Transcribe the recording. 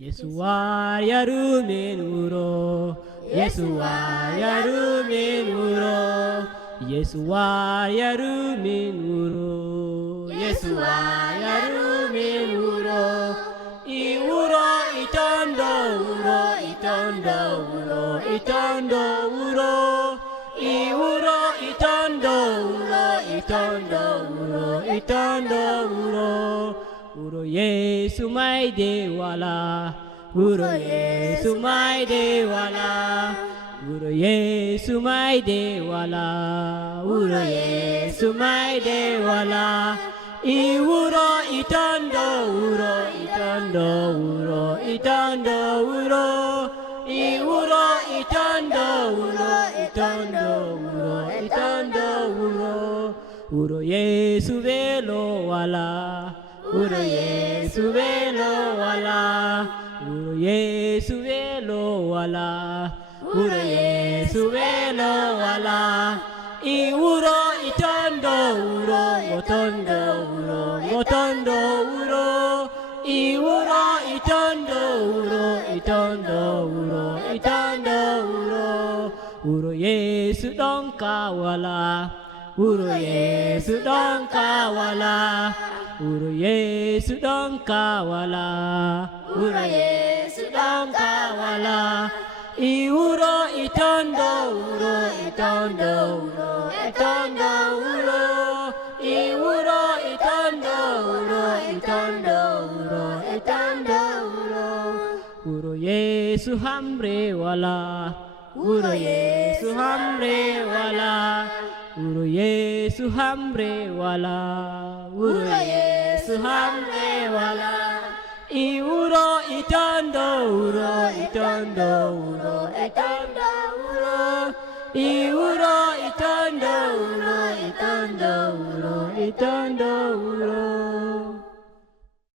예수와 야르멘으로 예수와 야르멘으로 예수와 야르멘으로 예수와 야르멘으로 이우로 이tondo우로 이tondo우로 이ton도우로 이우로 이ton도우로 이ton도우로 이ton도우로 우로 예수 마이 데와라 우로 예수 마이 데와라 우로 예수 마이 데와라 우로 예수 마이 데와라 이우로 이ton도우로 이ton도우로 이ton도우로 이우로 이ton도우로 이ton도우로 이ton도우로 우로 예수 벨로와라 우로 예수 벨로와라 우로 예수 벨로와라 우로 예수 벨로와라 이우로 이ton도우로 모ton도우로 모ton도우로 이우로 이ton도우로 이ton도우로 이ton도우로 우로 예수 덩가와라 우로 예수 덩가와라 우로 예수 덩가와라 우로 예수 덩가와라 이우로 이ton도우로 이ton도우로 이ton도우로 이우로 이ton도우로 이ton도우로 이ton도우로 우로 예수 함레와라 우로 예수 함레와라 우로 예수 함레와라 우로 예수 함레와라 이우로 이ton도우로 이ton도우로 이ton도우로 이우로 이ton도우로 이ton도우로 이ton도우로